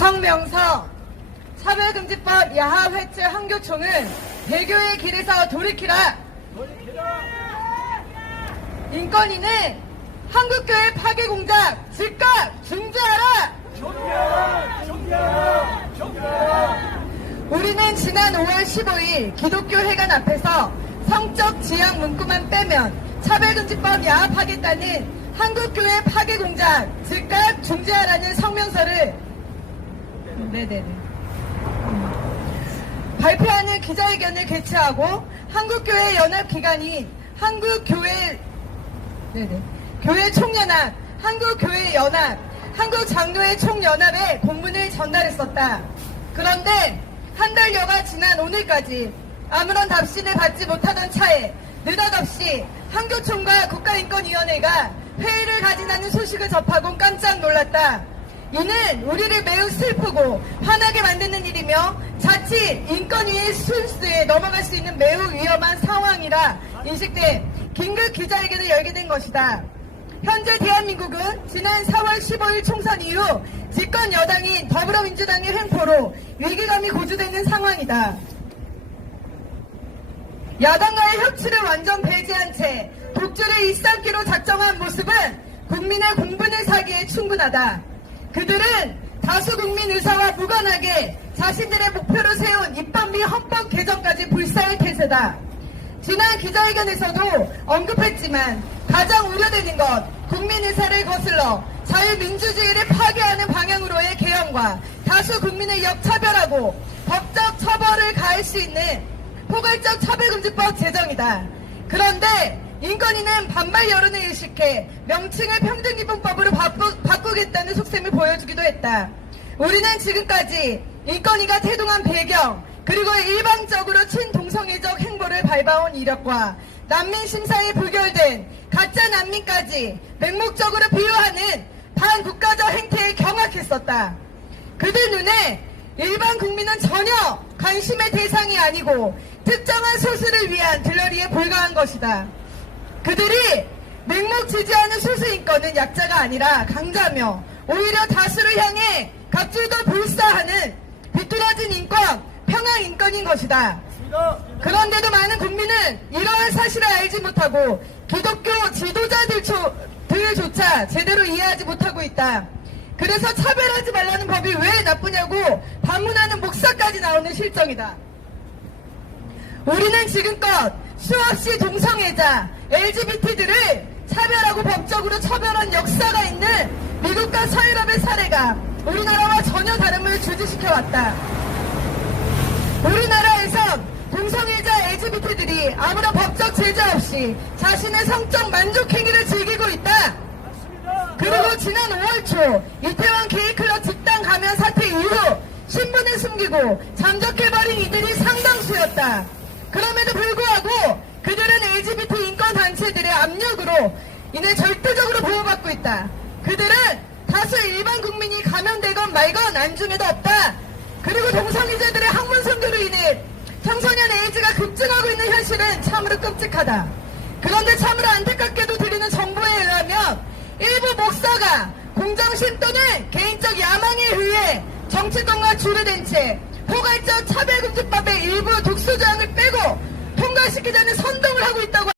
성명서 차별금지법 야하회체 한교총은 대교의 길에서 돌이키라. 인권위는 한국교회 파괴 공작 즉각 중지하라! 우리는 지난 5월 15일 기독교 회관 앞에서 성적 지향 문구만 빼면 차별금지법 야합하겠다는 한국교회 파괴 공작 즉각 중지하라는 성명서를 네네네 발표하는 기자회견을 개최하고 한국교회 연합기관인 한국교회 네네 교회 총연합, 한국교회 연합, 한국장로회 총연합에 공문을 전달했었다. 그런데 한 달여가 지난 오늘까지 아무런 답신을 받지 못하던 차에 느닷없이 한교총과 국가인권위원회가 회의를 가진다는 소식을 접하곤 깜짝 놀랐다. 이는 우리를 매우 슬프고 화나게 만드는 일이며 자칫 인권위의 순수에 넘어갈 수 있는 매우 위험한 상황이라 인식돼 긴급 기자회견을 열게 된 것이다. 현재 대한민국은 지난 4월 15일 총선 이후 집권 여당인 더불어민주당의 횡포로 위기감이 고조되는 상황이다. 야당과의 협치를 완전 배제한 채 독주를 일삼기로 작정한 모습은 국민의 공분을 사기에 충분하다. 그들은 다수 국민 의사와 무관하게 자신들의 목표로 세운 입법 및 헌법 개정까지 불사할 태세다. 지난 기자회견에서도 언급했지만 가장 우려되는 것 국민 의사를 거슬러 자유민주주의를 파괴하는 방향으로의 개헌과 다수 국민을 역차별하고 법적 처벌을 가할 수 있는 포괄적 차별금지법 제정이다. 그런데 인권위는 반발 여론을 일식해 명칭을 평등기본법으 바꾸겠다는 속셈을 보여주기도 했다. 우리는 지금까지 인권위가 태동한 배경 그리고 일방적으로 친동성애적 행보를 밟아온 이력과 난민 심사에 부결된 가짜 난민까지 맹목적으로 비호하는 반국가적 행태에 경악했었다. 그들 눈에 일반 국민은 전혀 관심의 대상이 아니고 특정한 소수를 위한 들러리에 불과한 것이다. 그들이 맹목 지지하는 소수 인권은 약자가 아니라 강자며 오히려 다수를 향해 갑질도 불사하는 비뚤어진 인권, 평양 인권인 것이다. 그런데도 많은 국민은 이러한 사실을 알지 못하고 기독교 지도자들조차 제대로 이해하지 못하고 있다. 그래서 차별하지 말라는 법이 왜 나쁘냐고 반문하는 목사까지 나오는 실정이다. 우리는 지금껏 수없이 동성애자, LGBT들을 차별하고 법적으로 처벌한 역사가 있는 미국과 서유럽의 사례가 우리나라와 전혀 다름을 주지시켜왔다. 우리나라에선 동성애자 LGBT들이 아무런 법적 제재 없이 자신의 성적 만족 행위를 즐기고 있다. 그리고 지난 5월 초 이태원 게이클럽 집단 감염 사태 이후 신분을 숨기고 잠적해버린 이들이 상당수였다. 그럼에도 불구하고 그들은 LGBT 인권 단체들의 압력으로 이내 절대적으로 보호받고 있다. 그들은 다수 일반 국민이 감염되건 말건 안중에도 없다. 그리고 동성애자들의 학문 선교로 인해 청소년 에이즈가 급증하고 있는 현실은 참으로 끔찍하다. 그런데 참으로 안타깝게도 드리는 정보에 의하면 일부 목사가 공정심 또는 개인적 야망에 의해 정치권과 주류된 채 포괄적 차별금지법의 일부 독소조항을 빼고 통과시키자는 선동을 하고 있다고